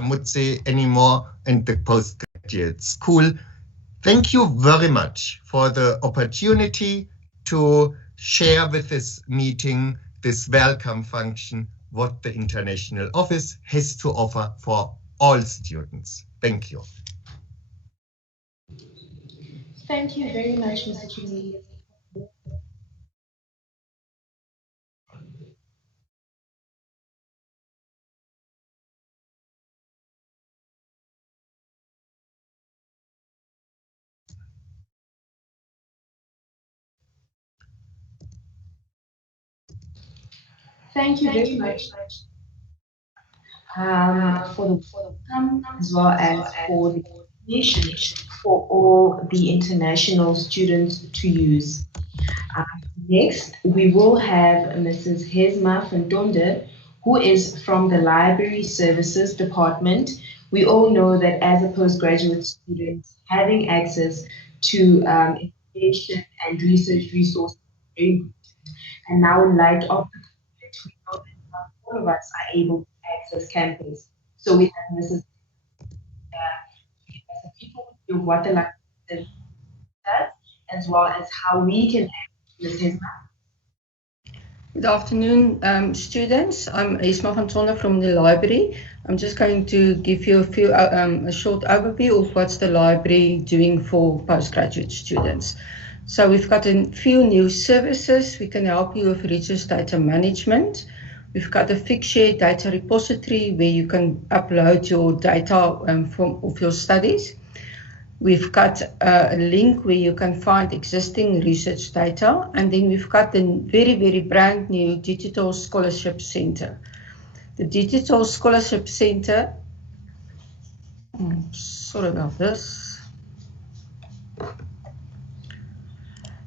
Mutse anymore and the postgraduate school. Thank you very much for the opportunity to share with this meeting this welcome function, what the International Office has to offer for all students. Thank you. Thank you very much, Mr. Chimeli. Thank you very much for the welcome as well as for the definition for all the international students to use. Next, we will have Mrs. Hesma Fantonde, who is from the Library Services Department. We all know that as a postgraduate student, having access to information and research resources is very important. And now in light of the COVID, we know that not all of us are able to access campus. So we have Mrs. People with what the library does, as well as how we can access Mrs. Hesma. Good afternoon, students. I'm Hesma Fantonde from the library. I'm just going to give you a short overview of what's the library doing for postgraduate students. So we've got a few new services. We can help you with research data management. We've got a Figshare data repository where you can upload your data of your studies. We've got a link where you can find existing research data, and then we've got the very, very brand new Digital Scholarship Center. The Digital Scholarship Center, sorry about this.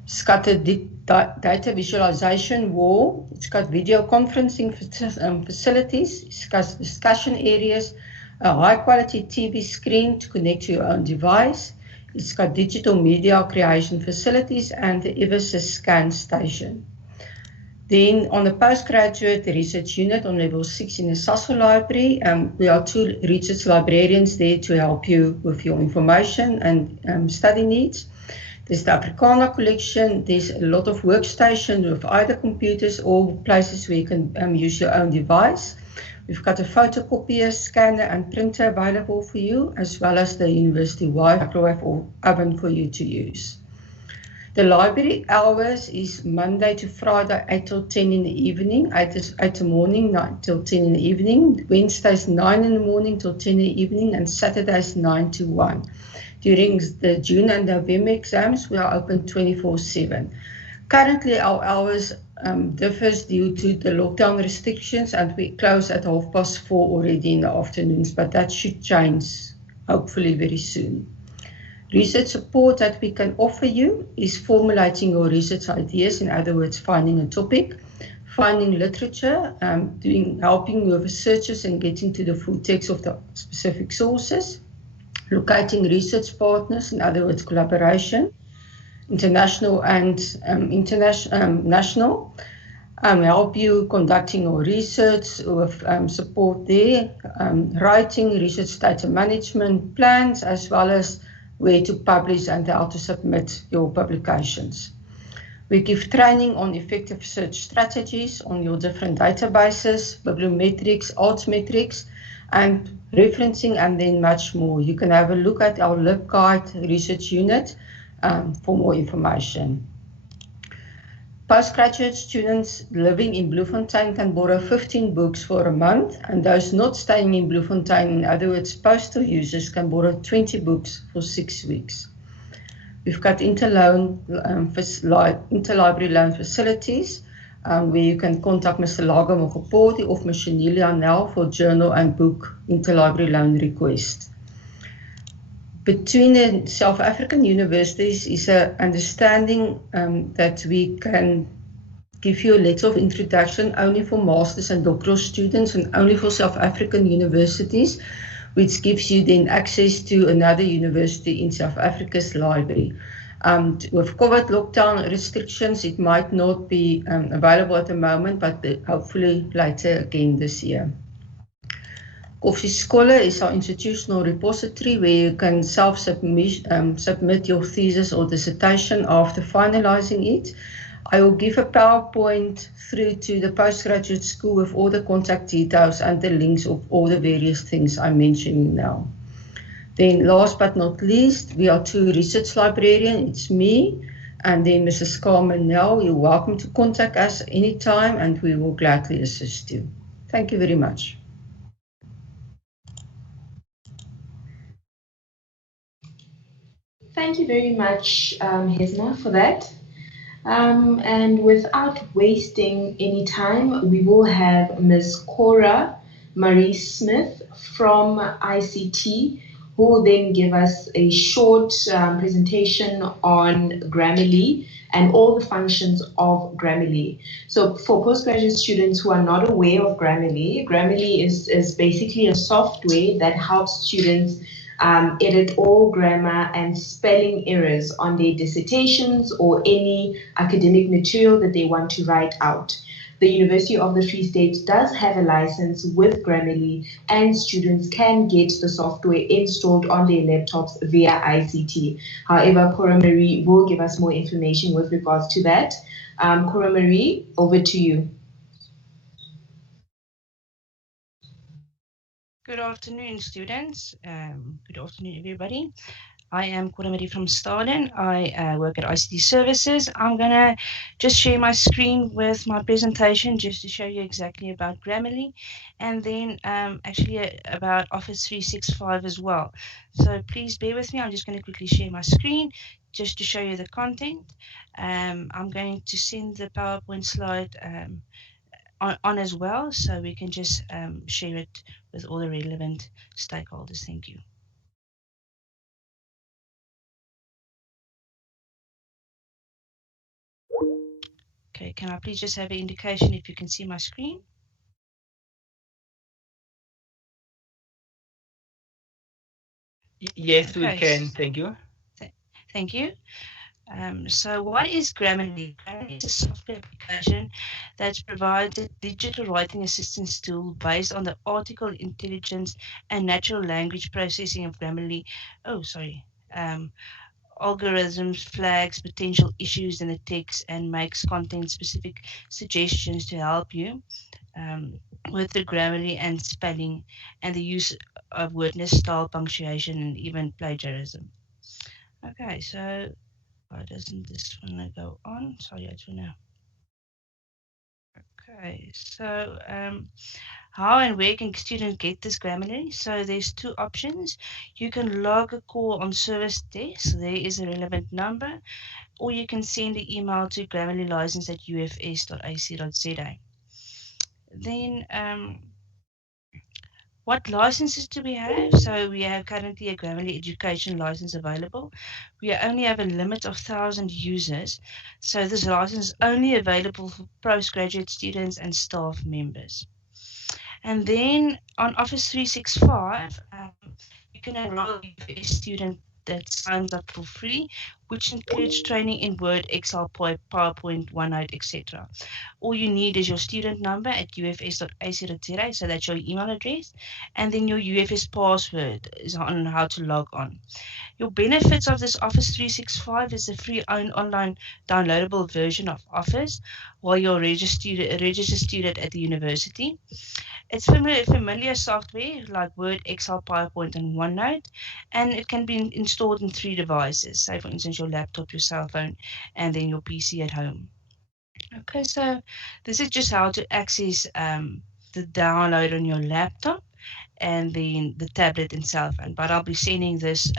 It's got a data visualization wall. It's got video conferencing facilities. It's got discussion areas, a high-quality TV screen to connect to your own device. It's got digital media creation facilities and the UFS scan station. Then on the postgraduate research unit on level 6 in the Sasol library, we are 2 research librarians there to help you with your information and study needs. There's the Africana collection. There's a lot of workstations with either computers or places where you can use your own device. We've got a photocopier, scanner and printer available for you, as well as the university microwave or oven for you to use. The library hours is Monday to Friday, 8 till 10 in the evening, 8 in the morning, 9 till 10 in the evening, Wednesdays 9 in the morning till 10 in the evening, and Saturdays 9 to 1. During the June and November exams, we are open 24/7. Currently, our hours differs due to the lockdown restrictions, and we close at 4:30 already in the afternoons, but that should change hopefully very soon. Research support that we can offer you is formulating your research ideas, in other words, finding a topic, finding literature, helping you with researches and getting to the full text of the specific sources, locating research partners, in other words, collaboration, international and national, help you conducting your research with support there, writing research data management plans, as well as where to publish and how to submit your publications. We give training on effective search strategies on your different databases, bibliometrics, Altmetrics, and referencing, and then much more. You can have a look at our LibGuide research unit for more information. Postgraduate students living in Bloemfontein can borrow 15 books for a month, and those not staying in Bloemfontein, in other words, postal users, can borrow 20 books for 6 weeks. We've got interlibrary loan facilities where you can contact Mr. Lago Mokopoti or Ms. Shanilia now for journal and book interlibrary loan requests. Between the South African universities is an understanding that we can give you a letter of introduction only for masters and doctoral students and only for South African universities, which gives you then access to another university in South Africa's library. With COVID lockdown restrictions, it might not be available at the moment, but hopefully later again this year. Office Scholar is our institutional repository where you can submit your thesis or dissertation after finalizing it. I will give a PowerPoint through to the postgraduate school with all the contact details and the links of all the various things I'm mentioning now. Then last but not least, we are two research librarians. It's me and then Mrs. Carmen Nell. You're welcome to contact us anytime and we will gladly assist you. Thank you very much. Thank you very much, Hesna, for that. And without wasting any time, we will have Ms. Cora Marie Smith from ICT, who will then give us a short presentation on Grammarly and all the functions of Grammarly. So for postgraduate students who are not aware of Grammarly, Grammarly is basically a software that helps students edit all grammar and spelling errors on their dissertations or any academic material that they want to write out. The University of the Free State does have a license with Grammarly, and students can get the software installed on their laptops via ICT. However, Cora Marie will give us more information with regards to that. Cora Marie, over to you. Good afternoon, students. Good afternoon, everybody. I am Cora Marie from Stalin. I work at ICT Services. I'm going to just share my screen with my presentation just to show you exactly about Grammarly and then actually about Office 365 as well. So please bear with me. I'm just going to quickly share my screen just to show you the content. I'm going to send the PowerPoint slide on as well, so we can just share it with all the relevant stakeholders. Thank you. Okay, can I please just have an indication if you can see my screen? Yes, okay. We can. Thank you. Thank you. So what is Grammarly? Grammarly is a software application that provides a digital writing assistance tool based on the article intelligence and natural language processing of Grammarly. Algorithms flags potential issues in the text and makes content-specific suggestions to help you with the Grammarly and spelling and the use of wordness, style, punctuation, and even plagiarism. Okay, so why doesn't this one go on? Sorry, I don't know. Okay, so how and where can students get this Grammarly? So there's two options. You can log a call on service desk. There is a relevant number, or you can send an email to grammarlylicense@ufs.ac.za. Then what licenses do we have? So we have currently a Grammarly education license available. We only have a limit of 1,000 users. So this license is only available for postgraduate students and staff members. And then on Office 365, you can enroll a student that signs up for free, which includes training in Word, Excel, PowerPoint, OneNote, etc. All you need is your student number at ufs.ac.za, so that's your email address, and then your UFS password is on how to log on. Your benefits of this Office 365 is a free online downloadable version of Office while you're a registered student at the university. It's familiar software like Word, Excel, PowerPoint, and OneNote, and it can be installed in 3 devices, say for instance your laptop, your cell phone, and then your PC at home. Okay, so this is just how to access the download on your laptop and then the tablet and cell phone. But I'll be sending this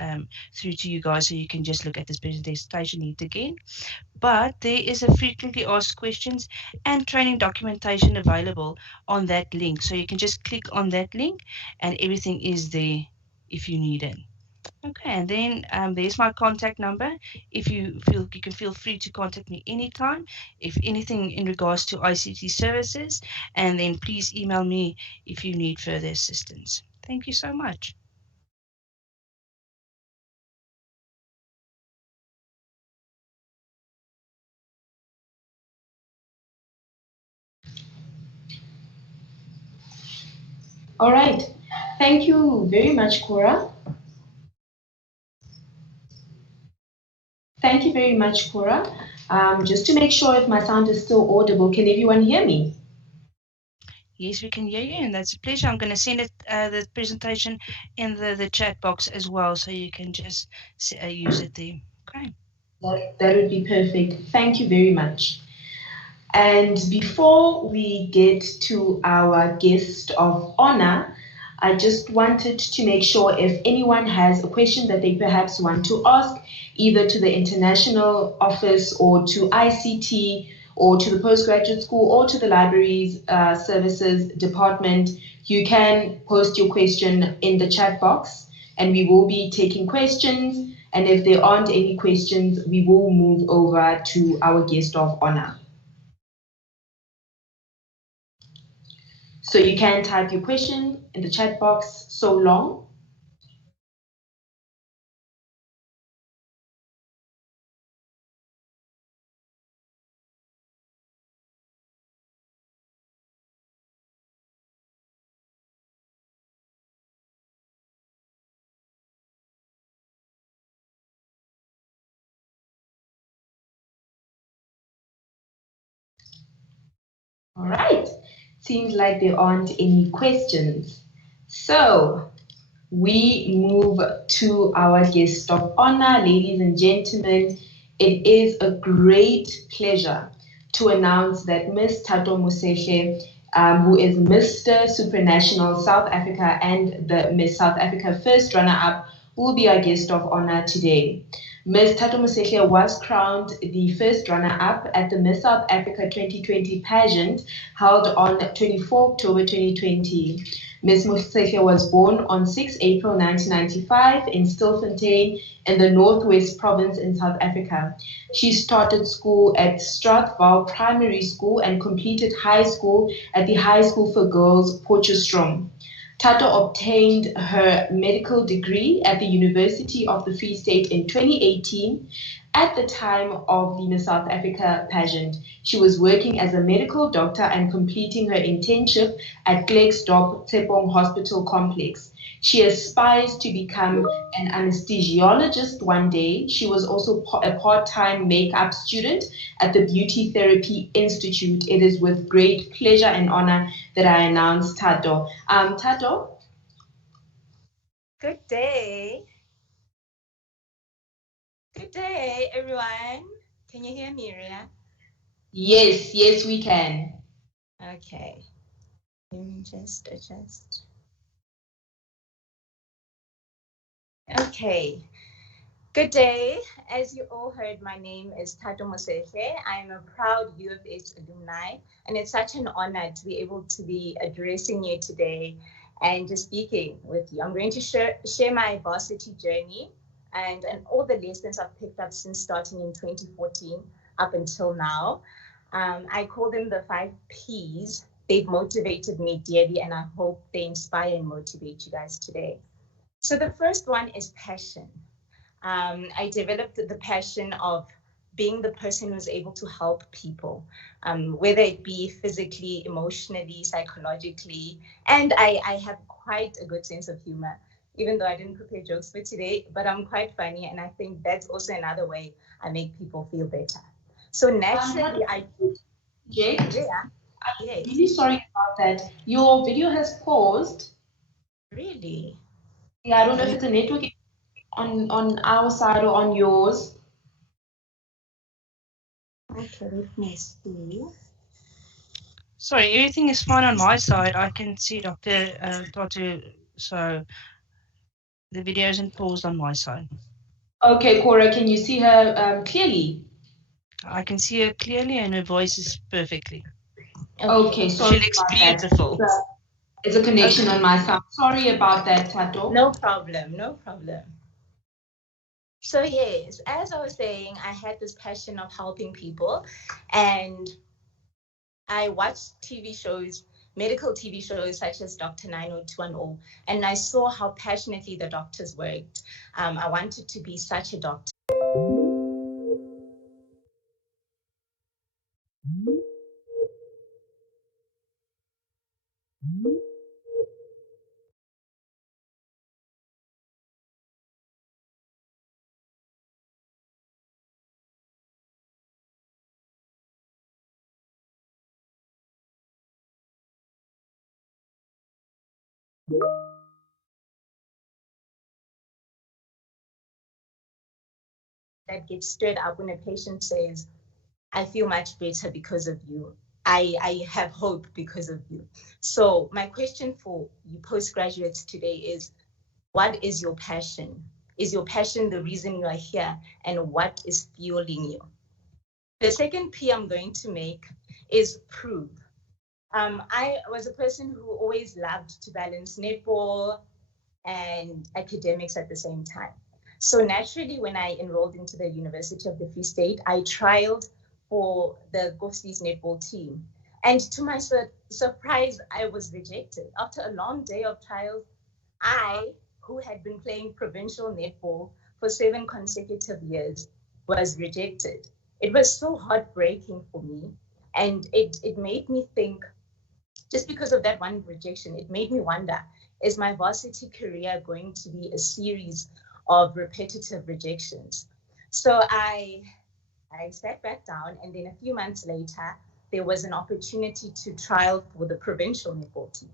through to you guys so you can just look at this presentation yet again. But there is a frequently asked questions and training documentation available on that link. So you can just click on that link and everything is there if you need it. Okay, and then there's my contact number. If you can feel free to contact me anytime, if anything in regards to ICT services, and then please email me if you need further assistance. Thank you so much. All right. Thank you very much, Cora. Thank you very much, Cora. Just to make sure if my sound is still audible, can everyone hear me? Yes, we can hear you, and that's a pleasure. I'm going to send it the presentation in the chat box as well, so you can just use it there. Okay. That would be perfect. Thank you very much. And before we get to our guest of honor, I just wanted to make sure if anyone has a question that they perhaps want to ask, either to the international office or to ICT or to the postgraduate school or to the libraries services department, you can post your question in the chat box and we will be taking questions. And if there aren't any questions, we will move over to our guest of honor. So you can type your question in the chat box so long. All right. Seems like there aren't any questions. So we move to our guest of honor, ladies and gentlemen. It is a great pleasure to announce that Miss Tato Mosehle, who is Mr. Supranational South Africa and the Miss South Africa first runner-up, will be our guest of honor today. Ms. Tato Mosehle was crowned the first runner-up at the Miss South Africa 2020 pageant held on 24 October 2020. Ms. Mosehle was born on 6 April 1995 in Stilfontein in the Northwest Province in South Africa. She started school at Strathval Primary School and completed high school at the High School for Girls, Potchefstroom. Tato obtained her medical degree at the University of the Free State in 2018. At the time of the Miss South Africa pageant, she was working as a medical doctor and completing her internship at Klerksdorp Tshepong Hospital Complex. She aspires to become an anesthesiologist one day. She was also a part-time makeup student at the Beauty Therapy Institute. It is with great pleasure and honor that I announce Tato. Tato? Good day. Good day, everyone. Can you hear me, Rhea? Yes, we can. Okay. Let me just adjust. Okay. Good day. As you all heard, my name is Tato Mosehle. I am a proud UFS alumni, and it's such an honor to be able to be addressing you today and just speaking with you. I'm going to share my varsity journey and all the lessons I've picked up since starting in 2014 up until now. I call them the 5 Ps. They've motivated me dearly, and I hope they inspire and motivate you guys today. So the first one is passion. I developed the passion of being the person who's able to help people, whether it be physically, emotionally, psychologically. And I have quite a good sense of humor, even though I didn't prepare jokes for today, but I'm quite funny. And I think that's also another way I make people feel better. So naturally, Jake, yeah. I'm really sorry about that. Your video has paused. Really? Yeah, I don't know if it's a network on our side or on yours. Okay, let me see. Sorry, everything is fine on my side. I can see Dr. So the video isn't paused on my side. Okay, Cora, can you see her clearly? I can see her clearly and her voice is perfectly. Okay, She looks beautiful. It's a connection on my side. Sorry about that, Tato. No problem, no problem. So yes, as I was saying, I had this passion of helping people, and I watched TV shows, medical TV shows such as Dr. 90210, and I saw how passionately the doctors worked. I wanted to be such a doctor. That gets stirred up when a patient says, I feel much better because of you. I have hope because of you. So my question for you postgraduates today is, what is your passion? Is your passion the reason you are here? And what is fueling you? The second P I'm going to make is prove. I was a person who always loved to balance netball and academics at the same time. So naturally, when I enrolled into the University of the Free State, I trialed for the Gofsi's netball team. And to my surprise, I was rejected. After a long day of trials, I, who had been playing provincial netball for 7 consecutive years, was rejected. It was so heartbreaking for me. And it made me think, just because of that one rejection, it made me wonder, is my varsity career going to be a series of repetitive rejections? So I sat back down, and then a few months later, there was an opportunity to trial for the provincial netball team.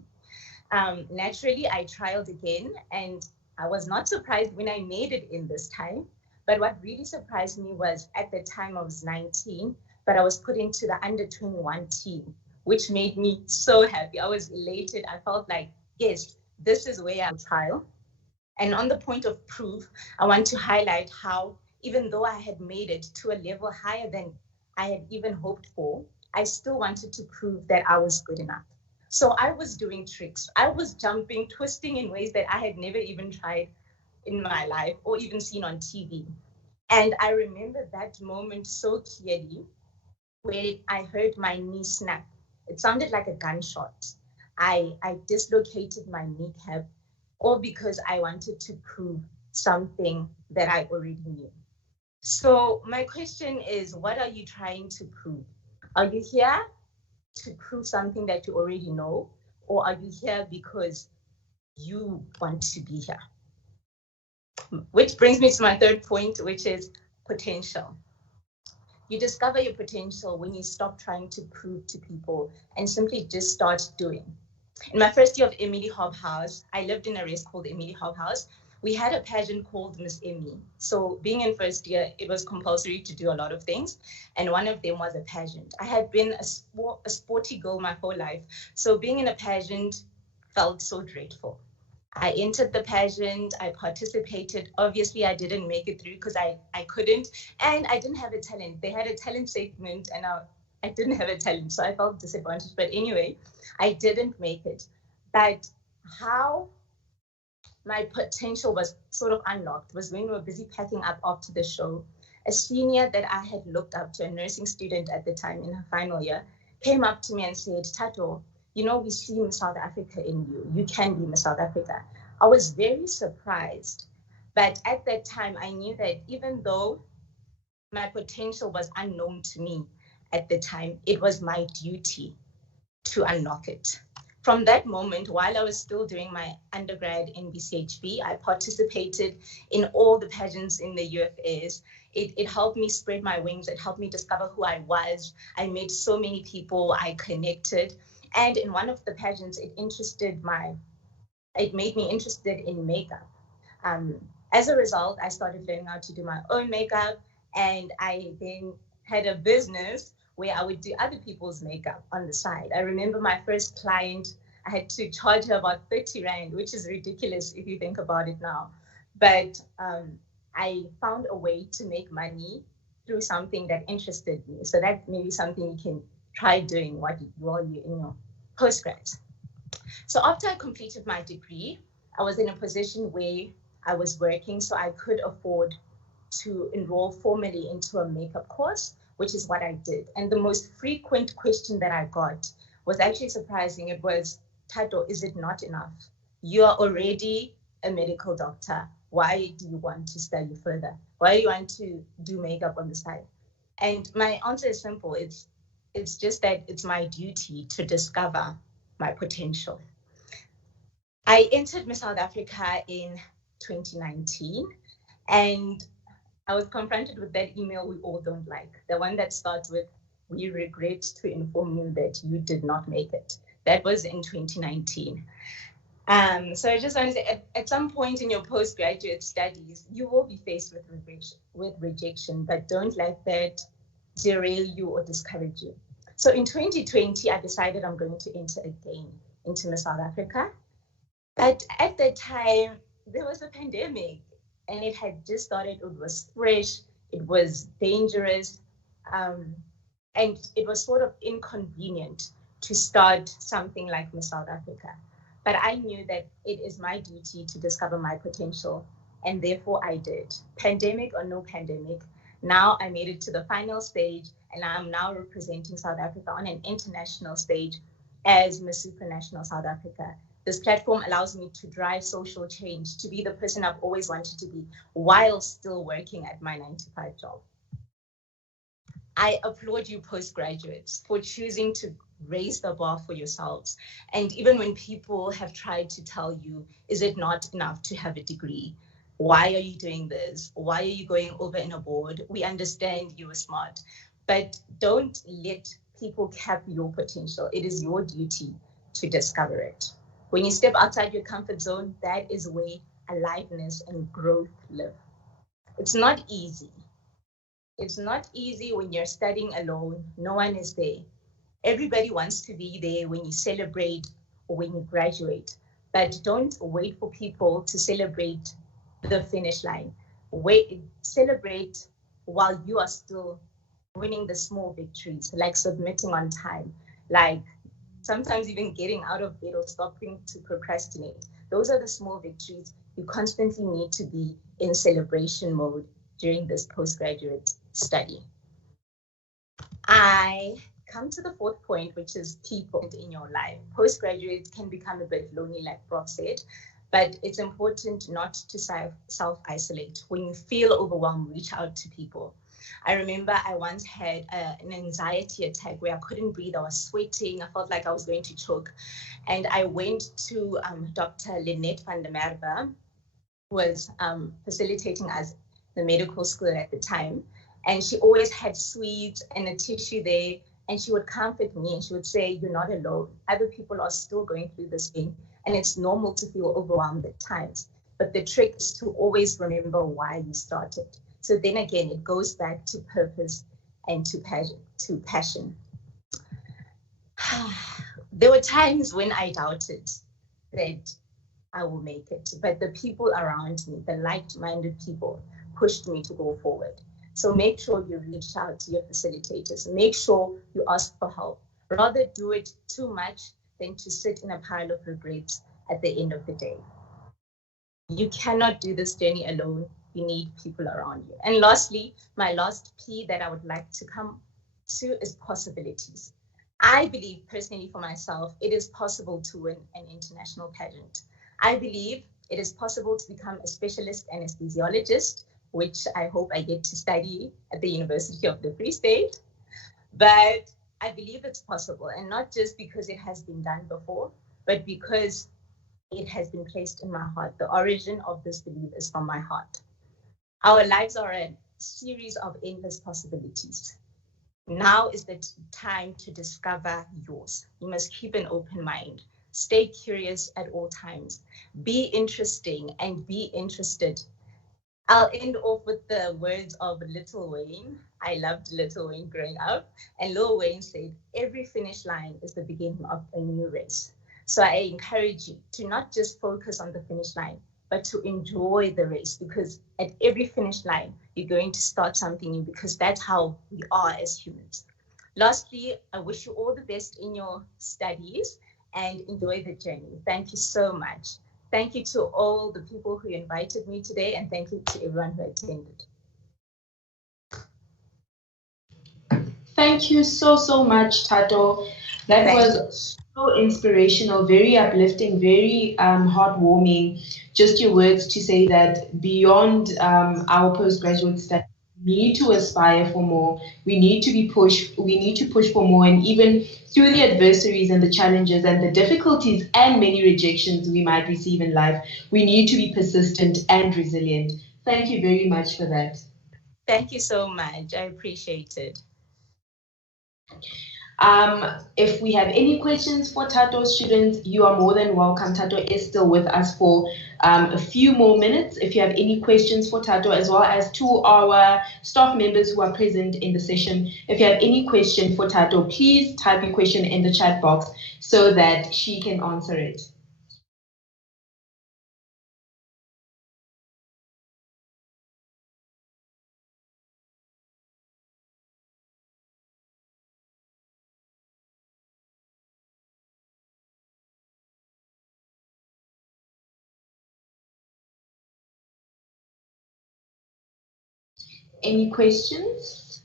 Naturally, I trialed again, and I was not surprised when I made it in this time. But what really surprised me was, at the time I was 19, but I was put into the under 21 team, which made me so happy. I was elated. I felt like, yes, this is where I'll trial. And on the point of proof, I want to highlight how, even though I had made it to a level higher than I had even hoped for, I still wanted to prove that I was good enough. So I was doing tricks. I was jumping, twisting in ways that I had never even tried in my life or even seen on TV. And I remember that moment so clearly, where I heard my knee snap. It sounded like a gunshot. I dislocated my kneecap, all because I wanted to prove something that I already knew. So my question is, what are you trying to prove? Are you here to prove something that you already know, or are you here because you want to be here? Which brings me to my third point, which is potential. You discover your potential when you stop trying to prove to people and simply just start doing. In my first year of Emily Hobhouse, I lived in a race called Emily Hobhouse. We had a pageant called Miss Emmy. So being in first year, it was compulsory to do a lot of things. And one of them was a pageant. I had been a sporty girl my whole life. So being in a pageant felt so dreadful. I entered the pageant, I participated. Obviously, I didn't make it through because I couldn't, and I didn't have a talent. They had a talent segment, and I didn't have a talent, so I felt disadvantaged. But anyway, I didn't make it. But how my potential was sort of unlocked was when we were busy packing up after the show. A senior that I had looked up to, a nursing student at the time in her final year, came up to me and said, Tato, you know, we see Miss South Africa in you. You can be Miss South Africa. I was very surprised. But at that time, I knew that even though my potential was unknown to me at the time, it was my duty to unlock it. From that moment, while I was still doing my undergrad in BCHB, I participated in all the pageants in the UFS. It helped me spread my wings. It helped me discover who I was. I met so many people. I connected. And in one of the pageants, it made me interested in makeup. As a result, I started learning how to do my own makeup, and I then had a business where I would do other people's makeup on the side. I remember my first client, I had to charge her about 30 Rand, which is ridiculous if you think about it now. But I found a way to make money through something that interested me. So that may be something you can try doing while you're in your postgrad. So after I completed my degree, I was in a position where I was working, so I could afford to enroll formally into a makeup course, which is what I did. And the most frequent question that I got was actually surprising. It was, Tato, is it not enough? You are already a medical doctor. Why do you want to study further? Why do you want to do makeup on the side? And my answer is simple. It's just that it's my duty to discover my potential. I entered Miss South Africa in 2019, and I was confronted with that email we all don't like, the one that starts with, we regret to inform you that you did not make it. That was in 2019. So I just want to say, at some point in your postgraduate studies, you will be faced with rejection, but don't let that derail you or discourage you. So in 2020, I decided I'm going to enter again into Miss South Africa. But at that time, there was a pandemic and it had just started. It was fresh, it was dangerous, and it was sort of inconvenient to start something like Miss South Africa. But I knew that it is my duty to discover my potential, and therefore I did. Pandemic or no pandemic, now I made it to the final stage, and I'm now representing South Africa on an international stage as Miss Supranational South Africa. This platform allows me to drive social change, to be the person I've always wanted to be, while still working at my 9-to-5 job. I applaud you postgraduates for choosing to raise the bar for yourselves. And even when people have tried to tell you, is it not enough to have a degree? Why are you doing this? Why are you going over and abroad? We understand you are smart, but don't let people cap your potential. It is your duty to discover it. When you step outside your comfort zone, that is where aliveness and growth live. It's not easy. It's not easy when you're studying alone. No one is there. Everybody wants to be there when you celebrate or when you graduate. But don't wait for people to celebrate the finish line. Celebrate while you are still winning the small victories, like submitting on time, like sometimes even getting out of bed or stopping to procrastinate. Those are the small victories. You constantly need to be in celebration mode during this postgraduate study. I come to the fourth point, which is people in your life. Postgraduates can become a bit lonely, like Prof said, but it's important not to self-isolate. When you feel overwhelmed, reach out to people. I remember I once had an anxiety attack where I couldn't breathe. I was sweating. I felt like I was going to choke. And I went to Dr. Lynette van der Merwe, who was facilitating us the medical school at the time. And she always had sweets and a tissue there. And she would comfort me and she would say, you're not alone. Other people are still going through this thing. And it's normal to feel overwhelmed at times. But the trick is to always remember why you started. So then again, it goes back to purpose and to passion. There were times when I doubted that I will make it, but the people around me, the like-minded people, pushed me to go forward. So make sure you reach out to your facilitators. Make sure you ask for help. Rather do it too much than to sit in a pile of regrets at the end of the day. You cannot do this journey alone. You need people around you. And lastly, my last P that I would like to come to is possibilities. I believe personally for myself, it is possible to win an international pageant. I believe it is possible to become a specialist anesthesiologist, which I hope I get to study at the University of the Free State. But I believe it's possible, and not just because it has been done before, but because it has been placed in my heart. The origin of this belief is from my heart. Our lives are a series of endless possibilities. Now is the time to discover yours. You must keep an open mind. Stay curious at all times. Be interesting and be interested. I'll end off with the words of Little Wayne. I loved Little Wayne growing up. And Lil Wayne said, every finish line is the beginning of a new race. So I encourage you to not just focus on the finish line, but to enjoy the race, because at every finish line, you're going to start something new, because that's how we are as humans. Lastly, I wish you all the best in your studies and enjoy the journey. Thank you so much. Thank you to all the people who invited me today, and thank you to everyone who attended. Thank you so much, Tato. That was so inspirational, very uplifting, very heartwarming. Just your words to say that beyond our postgraduate study, we need to aspire for more. We need to be pushed. We need to push for more, and even through the adversaries and the challenges and the difficulties and many rejections we might receive in life, we need to be persistent and resilient. Thank you very much for that. Thank you so much. I appreciate it. If we have any questions for Tato students, you are more than welcome. Tato is still with us for a few more minutes. If you have any questions for Tato, as well as to our staff members who are present in the session, if you have any question for Tato, please type your question in the chat box so that she can answer it. Any questions?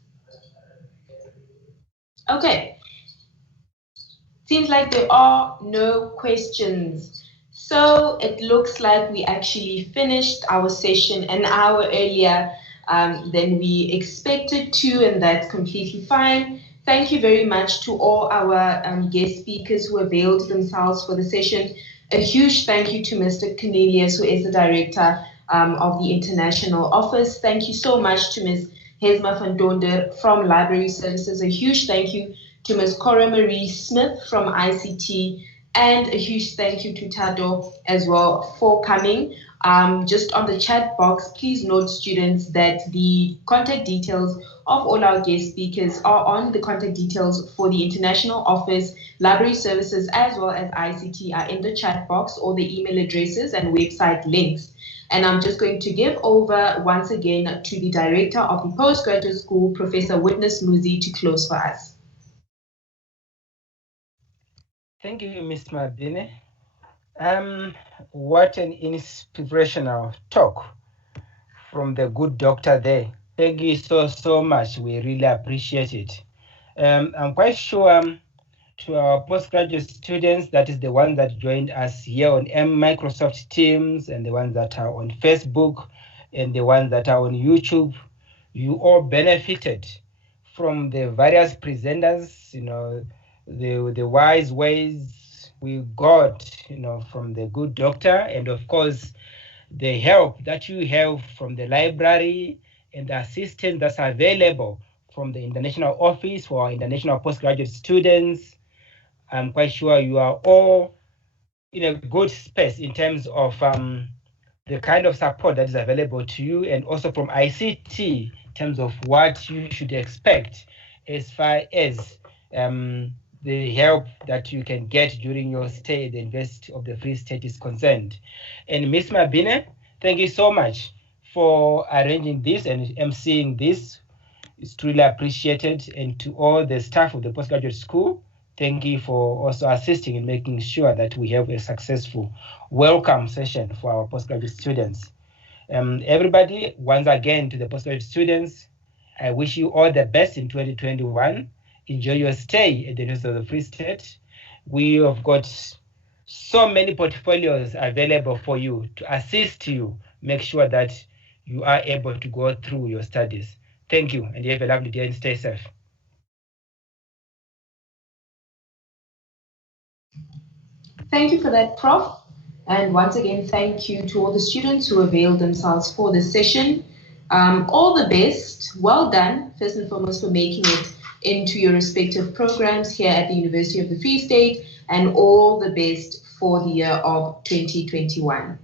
Okay. Seems like there are no questions. So it looks like we actually finished our session an hour earlier than we expected to, and that's completely fine. Thank you very much to all our guest speakers who availed themselves for the session. A huge thank you to Mr. Cornelius, who is the director of the International Office. Thank you so much to Ms. Hesma van Donder from Library Services. A huge thank you to Ms. Cora Marie Smith from ICT, and a huge thank you to Tato as well for coming. Just on the chat box, please note, students, that the contact details of all our guest speakers are on the contact details for the International Office, Library Services, as well as ICT are in the chat box, or the email addresses and website links. And I'm just going to give over once again to the director of the Postgraduate School, Professor Witness Muzi, to close for us. Thank you, Ms. Mabine. What an inspirational talk from the good doctor there. Thank you so much. We really appreciate it. I'm quite sure to our postgraduate students, that is the ones that joined us here on Microsoft Teams, and the ones that are on Facebook, and the ones that are on YouTube, you all benefited from the various presenters, the wise ways we got, from the good doctor, and of course, the help that you have from the library and the assistance that's available from the International Office for our international postgraduate students. I'm quite sure you are all in a good space in terms of the kind of support that is available to you, and also from ICT in terms of what you should expect as far as the help that you can get during your stay at the University of the Free State is concerned. And Ms. Mabine, thank you so much for arranging this and emceeing this. It's truly appreciated. And to all the staff of the postgraduate school, thank you for also assisting in making sure that we have a successful welcome session for our postgraduate students. Everybody, once again, to the postgraduate students, I wish you all the best in 2021. Enjoy your stay at the University of the Free State. We have got so many portfolios available for you to assist you, make sure that you are able to go through your studies. Thank you, and you have a lovely day and stay safe. Thank you for that, Prof. And once again, thank you to all the students who availed themselves for this session. All the best. Well done, first and foremost, for making it into your respective programs here at the University of the Free State, and all the best for the year of 2021.